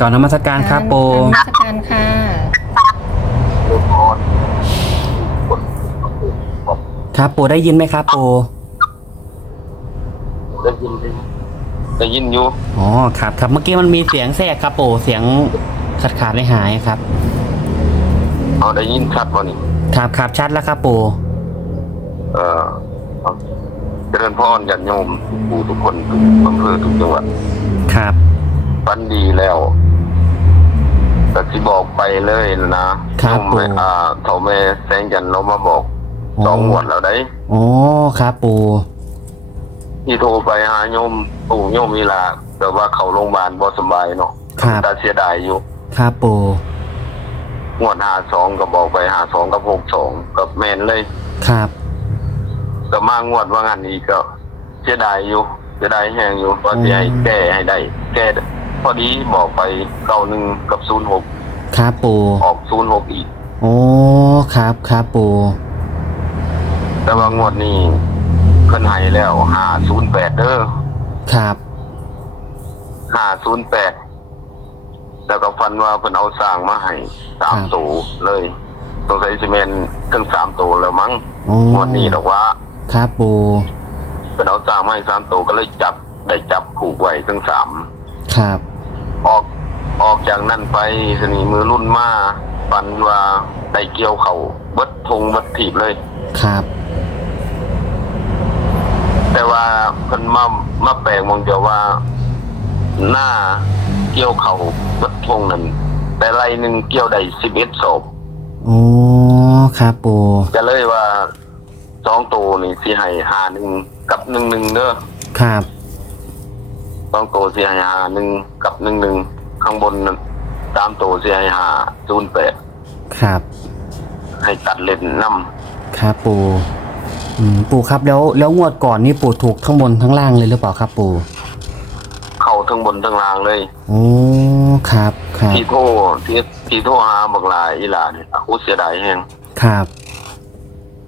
ก่อนนมัสการครับปูนมัสการค่ะครับปูได้ยินไหมครับปูได้ยินได้ยินอยู่อ๋อครับครับเมื่อกี้มันมีเสียงแทรกครับปูเสียงขาดขาดๆหายๆครับเอาได้ยินชัดบ่นี่ครับครับชัดแล้วครับปูเอ่อเอาเจริญพรญาติโยมผู้ทุกคนทุกอำเภอทุกจังหวัดครับฟันดีแล้ว แต่ที่บอกไปเลยนะครับโยมปู่แม่อ่าเถ่าแม่แสงจันทร์เรามาบอกสองงวดแล้วได้โอ้ครับปูที่โทรไปหาโยมปู่โยมมีลาแต่ว่าเขาโรงพยาบาลบ่สบายเนาะครับตาเสียดายอยู่ครับปูงวดหาสองก็บอกไปหาสองกับหกสองกับแมนเลย ครับก็มางวดว่างานนี้ก็เสียดายอยู่เสียดายแหงอยู่เพราะจะให้แก้ให้ได้ แก้ พอดีบอกไปเก้าหนึ่งกับศูนย์หกครับปูออกศูนย์หกอีก โอ้ครับครับปูแต่ว่างวดนี้เพิ่นให้แล้วห้าศูนย์แปดเด้อครับห้าศูนย์แปดแล้วก็ฟันว่าเพิ่นเอาสร้างมาให้สามตัวเลยสงสัยซีเมนทั้งสามตัวแล้วมั้งโอ้งวดนี้ดอกว่าครับปูเพิ่นเอาสร้างมาให้สามตัวก็เลยจับได้จับผูกไว้ทั้งสาม ครับ ออกออกจากนั่นไปสนีมือรุ่นมาปันว่าได้เกี่ยวเขาเบิดทงเบิดถีบเลย ครับ แต่ว่าเพิ่นมามาแปลกมองเดียวว่าหน้าเกี่ยวเขาเบิดทงนั่นแต่ไรหนึ่งเกี่ยวได้สิบเอ็ดศพโอ้ครับปูจะเลยว่าสองตัวนี่สิให้หาหนึ่งกับหนึ่งหนึ่งเด้อครับ สองตัวสิให้หาหนึ่งกับหนึ่งหนึ่งข้างบนนั่นตามตัวสิให้หาศูนย์แปดครับ ให้ตัดเล่นน้ครับปูอืมปูครับแล้วแล้วงวดก่อนนี่ปูถูกทั้งบนทั้งล่างเลยหรือเปล่าครับปูำเข้าทั้งบนทั้งล่างเลย โอ้ครับครับที่โทรที่ที่โทรหาบักหลายอีหลาเนี่ยอุเสียดายแฮงครับ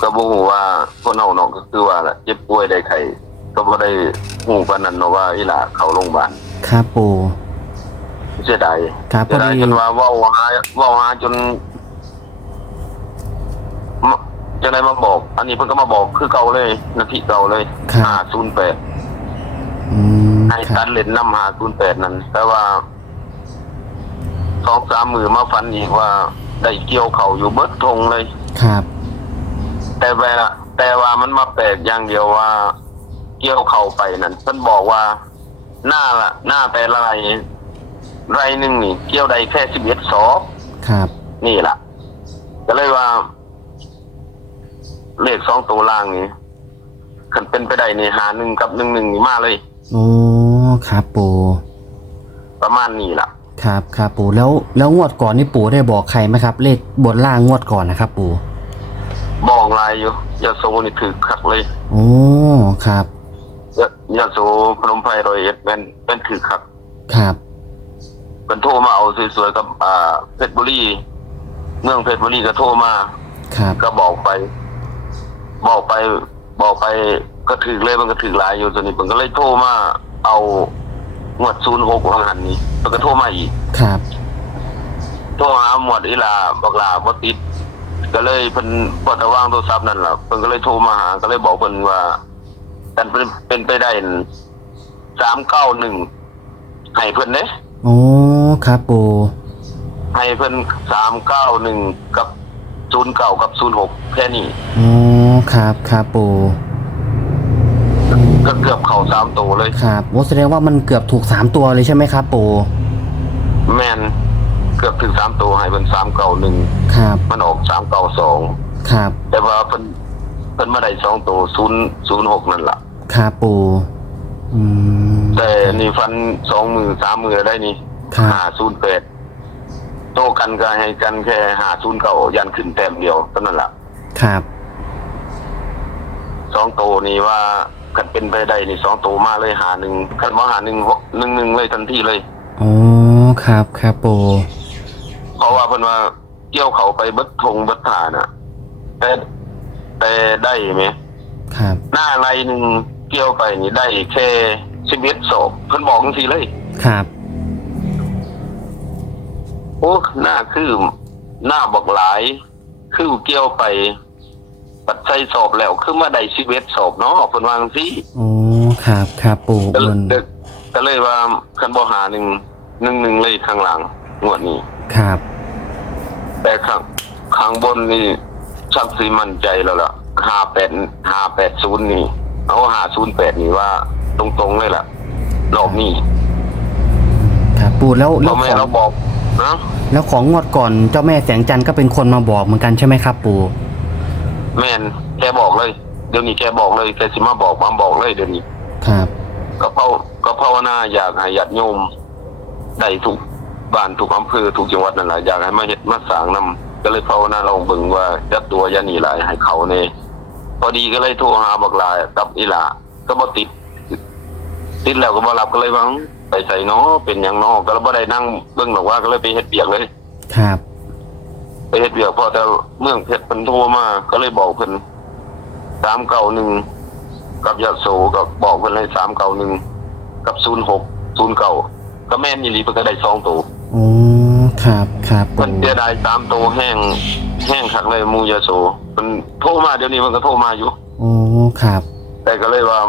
ก็บ่ฮู้ว่าคนเฮาเนาะก็คือว่าล่ะเจ็บป่วยได้ไข้ ก็บ่ได้ฮู้ปานนั้นเนาะว่าอีหลาเข้าโรงพยาบาลครับปูเสียดายครับพเสีอยดายดีจนว่าเว้าหาเว้าหาจนมจังไดมาบอก อันนี้เพิ่นก็มาบอกคือเก่าเลยนาทีเก่าเลย508อืมให้คตัรัดบเล่นนำ508นั่นแต่ว่าสองสามมือมาฝันอีกว่าได้เกี่ยวเขาอยู่เบิดทงเลย ครับแต่เวลาแต่ว่ามันมาแปลกอย่างเดียวว่า เกี่ยวเข้าไปนั่นเพิ่นบอกว่าหน้าละหน้าแต่ละไรไรหนึ่งนี่เกี่ยวได้แค่สิบเอ็ดศอกครับนี่ล่ะ ก็เลยว่า เลขสองตัวล่างนี่คันเป็นไปได้นี่หาหนึ่งกับหนึ่งหนึ่งนี่มาเลย โอ้ครับปูประมาณนี้ล่ะ ครับครับปูแล้วแล้วงวดก่อนนี่ปูได้บอกใครไหมครับ เลขบนล่างงวดก่อนนะครับปูบอกลายอยู่ยาโซนี่ถือคักเลย โอ้ครับ ยายาโซพนมไพรรอยเอ็ดเป็นเป็นถือคักครับเป็นโทรมาเอาสวยๆกับอ่าเพชรบุรีเมืองเพชรบุรีก็โทรมาครับก็บอกไป บอกไป บอกไปก็ถือเลยมันก็ถือหลายอยู่ตัวนี้ผมก็เลยโทรมาเอาหมวดศูนย์หกของหันนี้มันก็โทรมาอีกครับโทรหาหมวดอีหลาบอกลาบ่ติด ก็เลยเพิ่นพอตะว่างโทรศัพท์นั่นล่ะเพิ่นก็เลยโทรมาหาก็เลยบอกเพิ่นว่า กันเป็นเป็นไปได้สามเก้าหนึ่งให้เพิ่นเด้โอ้ครับปูให้เพิ่นสามเก้าหนึ่งกับศูนย์เก้ากับศูนย์หกแค่นี้โอ้ครับครับปูก็เกือบเข้าสามตัวเลย ครับโอ้แสดงว่ามันเกือบถูกสามตัวเลยใช่ไหมครับปูแมนเกือบถึงสามตัวให้เป็นสามเก้าหนึ่งครับมันออกสามเก้าสองครับ แต่ว่าเพิ่นเพิ่นมาได้สองตัวศูนย์ศูนย์หกนั่นล่ะ ครับปูอืมแต่นี่ฟันสองมือสามมือได้นี่ครัห้าศูนย์แปดโตกันก็ให้กันแค่ห้าศูนย์เก้ายันขึ้นแต้มเดียวเท่านั้นละครับสองโตนี้ว่ากันเป็นไปได้นี่สองโตมาเลยหาหนึ่งคันว่าหาหนึ่งหนึ่งหนึ่งเลยทันทีเลยโอ้ครับครับปูเพราะว่าเพิ่นว่าเกี่ยวเขาไปเบิดทงเบิดฐานอะแต่แต่ได้ไหม ครับหน้าไรหนึ่ง เกี่ยวไปนี่ได้แค่ชีวิตศพเพิ่นบอกจังซี่เลย ครับอ้หน้าคือหน้าบอกหลาย คือเกี่ยวไป ปัจจัยสอบแล้วคือมาได้ชีวิตสอบเนาะเพิ่นวาจังซี่โอ้ครับ ครับปู่ก็เลเบิ่ยนก็เลยว่าคันบ่หาหนึ่งหนึ่งหนึ่งเลยข้างหลังงวดนี้ ครับ แต่ข้างข้างบนนี่ชักสิมั่นใจแล้วล่ะห้าแปดห้าแปดศูนย์นี่ เอาห้าศูนย์แปดนี่ว่า ตรงๆเลยล่ะรอบนี้ครับปู่แล้วแล้เราวไม่ของเราบอกนะแล้วของงวดก่อนเจ้าแม่แสงจันทร์ก็เป็นคนมาบอกเหมือนกันใช่ไหมครับ ปู่แม่นแกบอกเลย เดี๋ยวนี้แกบอกเลยแกสิมาบอกมาบอกเลยเดี๋ยวนี้ ครับ ก็เพราก็ภาวนาอยากให้ญาติโยมได้ทุกบ้านทุกอำเภอทุกจังหวัดนั่นแหละอยากให้มาเฮ็ดมาสร้างนํก็เลยภาวนาลองเบิ่งว่าจัดตัวอยาหนีหลายให้เขาเน่ พอดีก็เลยโทรหาบักหลายกับอีหลาก็บ่ติด ติดแล้วก็บ่รับก็เลยว่าไปใส่เนาะเป็นหยังเนาะก็เลยบ่ได้นั่งเบิ่งหรอกว่าก็เลยไปเฮ็ดเบียกเลย ครับ ไปเฮ็ดเบียกพอแต่เมืองเพชรเพิ่นโทรมาก็เลยบอกเพิ่น391กับยะโสก็บอกเพิ่นเลย391กับ06 09ก็แม่นอีหลีเพิ่นก็ได้สองตัวโอ้ ครับครับเพิ่นปู่เสียดายสามตัวแห้ง แห้งคักเลยหมูยะโสเพิ่นโทรมาเดี๋ยวนี้เพิ่นก็โทรมาอยู่โอ้ครับ แต่ก็เลยว่า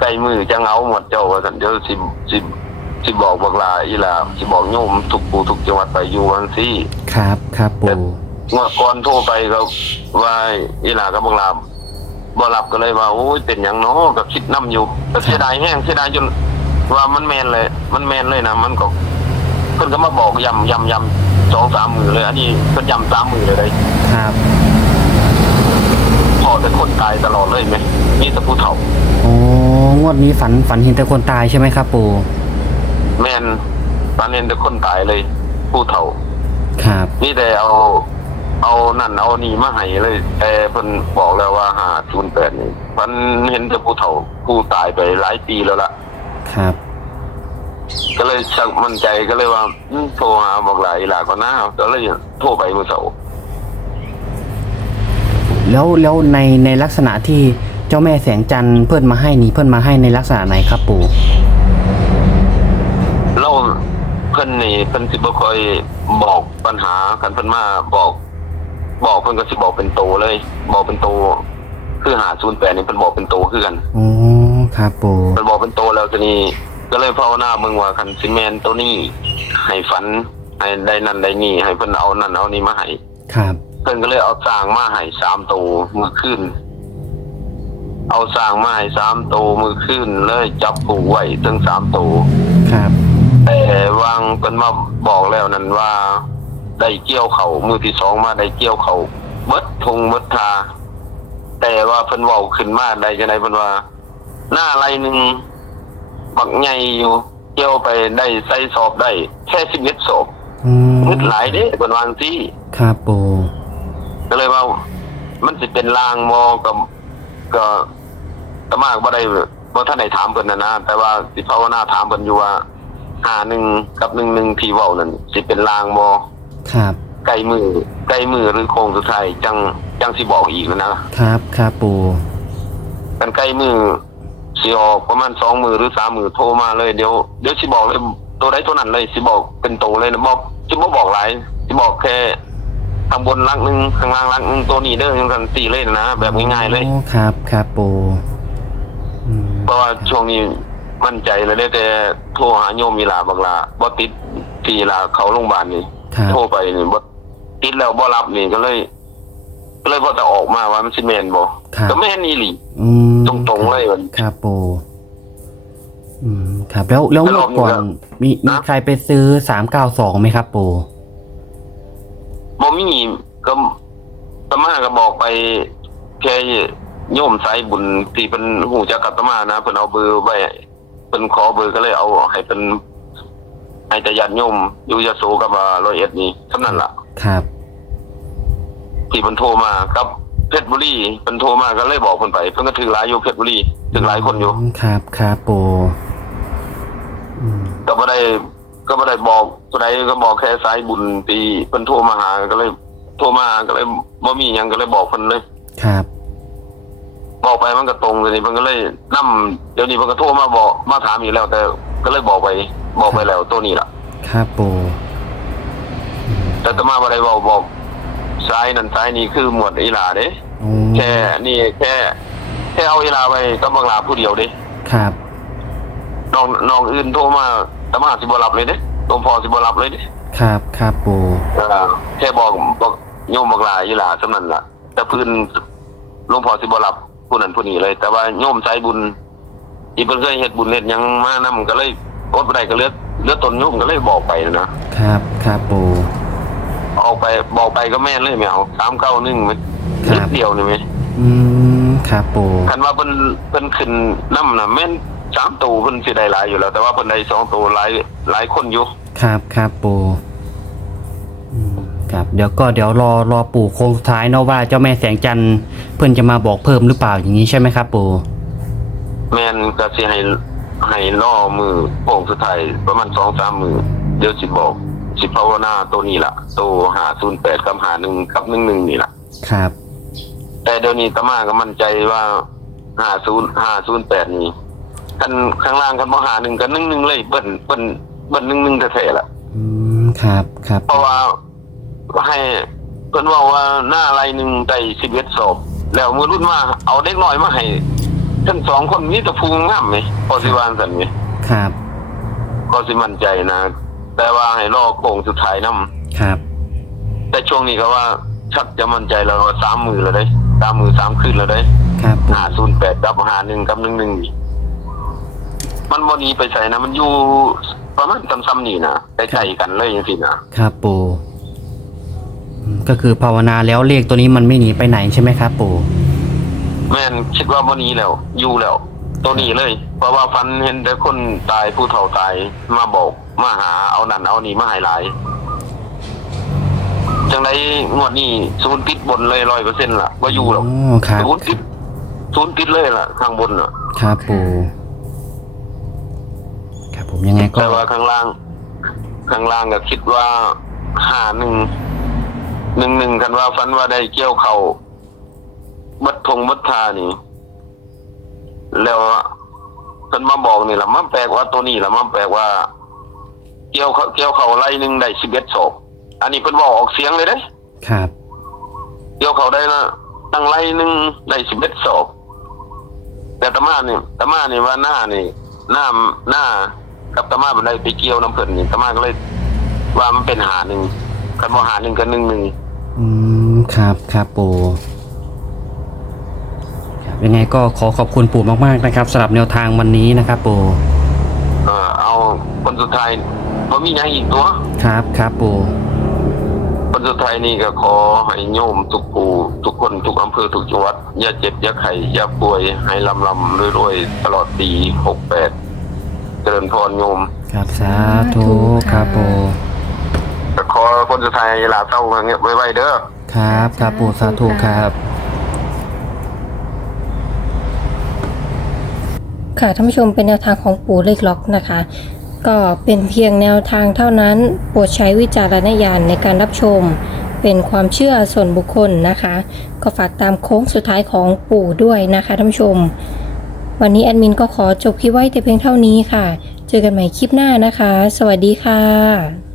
ใกล้มือจะเหงาหมดเจ้าว่าซั่นเดี๋ยวสิสิสิบอกบักลาอีหลาสิบอกโยมทุกปู่ทุกจังหวัดไปอยู่วันซี่ครับครับปู่เมื่อก่อนโทรไปก็ว่าอีหลากับบังลาบ่รับก็เลยว่าโอ้ยเป็นหยังเนาะก็คิดนํอยู่ก็เสียดายแห้งเสียดายจนว่ามันแมนเลย มันแมนเลยนะมันก็เพิ่นก็มาบอกย้ำย้ำย้ำสองสามมือเลยอันนี้เพิ่นย้ำสามมือเลยเลยครับพอแต่คนตายตลอดเลยไหมนี่แต่ผู้เฒ่าโอ้งวดนี้ฝันฝันเห็นแต่คนตายใช่ไหมครับ ปู่แม่นตอนนี้แต่คนตายเลยผู้เฒ่า ครับนี่แต่เอา เอานั่นเอานี่มาให้เลยแต่เพิ่นบอกแล้วว่าห้าศูนย์แปดนี่มันเห็นแต่ผู้เฒ่าผู้ตายไปหลายปีแล้วล่ะ ครับ ก็เลยชักมั่นใจก็เลยว่าอืมโทรหาบอกหลายหลาก็น่าก็เลยโทรไปเมื่อเสาร์แล้วแล้วในในลักษณะที่เจ้าแม่แสงจันทร์เพื่อนมาให้นี่เพื่อนมาให้ในลักษณะไหนครับปู่เราเพิ่นนี่เพิ่นสิบ่ค่อยบอกปัญหาคันเพิ่นมาบอก บอกเพิ่นก็สิบอกเป็นโตเลย บอกเป็นโตคือหาศูนย์แปดนี่เพิ่นบอกเป็นโตคือกันโอ้ครับปู่เพิ่นบอกเป็นโตแล้วทีนี้ ก็เลยภาวนามึงว่าคันสิแมนตัวนี้ ให้ฝันให้ได้นั่นได้นี่ ให้เพิ่นเอานั่นเอานี่มาให้ครับเพิ่นก็เลยเอาสร้างมาให้สามตัวมือขึ้น เอาสร้างมาให้สามตัวมือขึ้นเลยจับผูกไว้ถึงสามตัวครับแต่วางเพิ่นมาบอกแล้วนั่นว่า ได้เกี่ยวเขามือที่สองมาได้เกี่ยวเขาเบิดทงเบิดทา แต่ว่าเพิ่นเว้าขึ้นมาได้จังไดเพิ่นว่า หน้าไรหนึ่ง บักใหญ่อยู่เกี่ยวไปได้ใส่สอบได้ แค่สิบเอ็ดสอบอืมนิดหลายเด้เพิ่นวาจังซี่ครับปู่ก็เลยว่า มันสิเป็นลางมอกับก็ก็มากบ่ได้บ่ท่านได้ถามเพิ่นนะนะแต่ว่าสิภาวนาถามเพิ่นอยู่ว่าหาหนึ่งกับหนึ่งหนึ่งที่เว้านั่นสิเป็นลางมอครับใกล้มือใกล้มือหรือโค้งสุดท้ายจังจังสิบอกอีกนะครับครับปู่กันใกล้มือ สิออกประมาณสองมือหรือสามมือโทรมาเลยเดี๋ยวเดี๋ยวสิบอกเลยตัวใดตัวนั้นเลยสิบอกเป็นตัวเลยนะบอกสิบ่บอกหลายสิบอกแค่ข้างบนลักหนึ่งข้างล่างลักหนึ่งตัวนี้เด้อยังกันสี่เลยนะแบบง่ายๆเลยโอ้ครับครับปู่อืมเพราะว่าช่วงนี้มั่นใจเลยได้แต่โทรหาโยมมีลาบักลาบ่ติดทีลาเขาโรงพยาบาลนี่ครับโทรไปนี่บ่ติดแล้วบ่รับนี่ก็เลยก็เลยบ่จะออกมาว่ามันสิแม่นบ่ครับก็แม่นอีหลีอืม ตรงๆเลยมัน ครับปู่อืม ครับ แล้วแล้วแล้วงรวอดบนี้ก่อนก็มีมีนะใครไปซื้อสามเก้าสองไหมครับปู่บ่มีก็ตมาก็บอกไปแค่โยมสายบุญที่เป็นหูจักกับตมานะเพิ่นเอาเบอร์ไว้เพิ่นขอเบอร์ก็เลยเอาให้เป็นให้แต่ญาติโยมอยู่ยโสกับว่าร้อยเอ็ดนี่เท่านั้นล่ะ ครับ ที่เพิ่นโทรมากับ เพชรบุรีเพิ่นโทรมาก็เลยบอกเพิ่นไปเพิ่นก็ถือหลายอยู่เพชรบุรีถือหลายคนอยู่มครับครับปู่อืมก็บ่ได้ก็บ่ได้บอกผู้ใดก็บอกแค่สายบุญที่เพิ่นโทรมาหาก็เลย โทรมาก็เลยบ่มีหยังก็เลยบอกเพิ่นเลย ครับบอกไปมันก็ตรงเลยนี่มันก็เลยนํเดี๋ยวนี้มันก็โทรมาบอกมาถามอีกแล้ว แต่ก็เลยบอกไปบอกไปแล้วตัวนี้ล่ะ ครับปู่อาตมาบ่ได้บอกบอก ซ้ายนั่นซ้ายนี่คือหมวดอีหลาเด้โอ้แค่นี่แค่ แค่เอาอีหลาไปก็บังลาผู้เดียวเด้ครับ น้องน้องอื่นโทรมาอาตมาสิบ่รับเลยเด้หลวงพ่อสิบ่รับเลยเด้ครับครับปู่เออแค่บอกบอกโยมบังลาอีหลาสำนั้นล่ะ แต่พื้นหลวงพ่อสิบ่รับผู้นั้นผู้นี้เลย แต่ว่าโยมใจบุญที่เพิ่นเคยเฮ็ดบุญเฮ็ดหยังมานํก็เลยอดบ่ได้ก็เลือดเลือดตนโยมก็เลยบอกไปนะครับครับปู่ ออกไปบอกไปก็แม่นเลยไม่เอา391มันนิดเดียวนี่แม่อืมครับปู่คันว่าเพิ่นเพิ่นขึ้นนํน่ะแม่นสามตัวเพิ่นสิได้หลายอยู่แล้ว แต่ว่าเพิ่นได้สองตัวหลายหลายคนอยู่ครับครับปู่อืมครับเดี๋ยวก็เดี๋ยวรอรอปู่โค้งสุดท้ายเนาะว่าเจ้าแม่แสงจันทร์เพื่อนจะมาบอกเพิ่มหรือเปล่าอย่างนี้ใช่ไหมครับปู่แม่นก็สิให้ให้ล่อมือโป่งสุดท้ายประมาณ2-3มือเดี๋ยวสิบอก สิภาวนาตัวนี้ล่ะ ตัว508กับ51กับ11นี่ล่ะ ครับ แต่เดี๋ยวนี้ตามาก็มั่นใจว่า50 508นี่คันข้างล่างคันบ่51กับ11เลยเบิ้นเบิ้นเบิ้น11แท้ๆล่ะ อืม ครับ ครับ เพราะว่าให้เพิ่นว่าว่าหน้าไรหนึ่งได้สิบเอ็ดศพแล้วมือรุ่นมาเอาเด็กน้อยมาให้ทั้งสองคนนี้ตะพูงงามไหมพอสิวานสันไหมครับ ก็สิมั่นใจนะ แต่ว่าให้รอโค้งสุดท้ายนํครับ แต่ช่วงนี้ก็ว่าชักจะมั่นใจแล้วว่าสามมือแล้วได้สามมือสามคืนแล้วได้ครับปู่หาศูนย์แปดกับหาหนึ่งกับหนึ่งหนึ่งนี่มันบ่หนีไปใส่นะมันอยู่ประมาณซ้ำๆนี่นะใกล้ๆกันเลยจังซี่นะครับปู่อืมก็คือภาวนาแล้วเลขตัวนี้มันไม่หนีไปไหนใช่ไหมครับปู่ แม่นคิดว่าวันนี้แล้ว อยู่แล้ว ตัวนี้เลย เพราะว่าฟันเห็นแต่คนตายผู้เฒ่าตายมาบอกมาหาเอานั่นเอานี่มาให้หลายจังไดงวดนี้ศูนย์ติดบนเลยร้อยเปอร์เซ็นต์ล่ะว่าอยู่หรอกอ๋อครับศูนย์ติดศูนย์ติดเลยล่ะ ข้างบนน่ะ ครับปู่ครับผมยังไงก็แต่ว่าข้างล่าง ข้างล่างก็คิดว่าห้าหนึ่งหนึ่งหนึ่งกันว่าฟันว่าได้เกี่ยวเขาบัดทงบัดทานี่ แล้วเพิ่นมาบอกนี่ละมันแปลกว่าตัวนี้ละมันแปลกว่า เกี่ยวเขาเกี่ยวเขาไล่หนึ่งได้สิบเอ็ดศพอันนี้เพิ่นบอกออกเสียงเลยเด้ ครับเกี่ยวเขาได้ละตั้งไล่หนึ่งได้สิบเอ็ดศพแต่ตะมานี่ตะมานี่ว่าหน้านี่หน้าหน้ากับตะมาบันไดไปเกี่ยวน้ำเพิ่นนี่ตะมาก็เลยว่ามันเป็นหาหนึ่งกันบ่หาหนึ่งกับหนึ่งหนึ่งอืม ครับ ครับปู่ครับ ยังไงก็ขอขอบคุณปู่มากๆนะครับสำหรับแนวทางวันนี้นะครับปู่เออเอาคนสุดท้ายบ่มีหยังอีกตัวครับครับปู่คนสุดท้ายนี่ก็ขอให้โยมทุกผู้ทุกคนทุกอำเภอทุกจังหวัดอย่าเจ็บอย่าไข้อย่าป่วยให้ลำลำรวยๆตลอดปีหกแปดเจริญพรโยม ครับสาธุครับปู่ก็ขอคนสุดท้ายลาเศร้าเงี้ยไว้ๆเด้อ ครับครับปู่สาธุครับ ค่ะท่านผู้ชมเป็นแนวทางของปู่เลขล็อกนะคะ ก็เป็นเพียงแนวทางเท่านั้นโปรดใช้วิจารณญาณในการรับชม เป็นความเชื่อส่วนบุคคลนะคะ ก็ฝากตามโค้งสุดท้ายของปู่ด้วยนะคะท่านผู้ชม วันนี้แอดมินก็ขอจบคลิปไว้แต่เพียงเท่านี้ค่ะ เจอกันใหม่คลิปหน้านะคะ สวัสดีค่ะ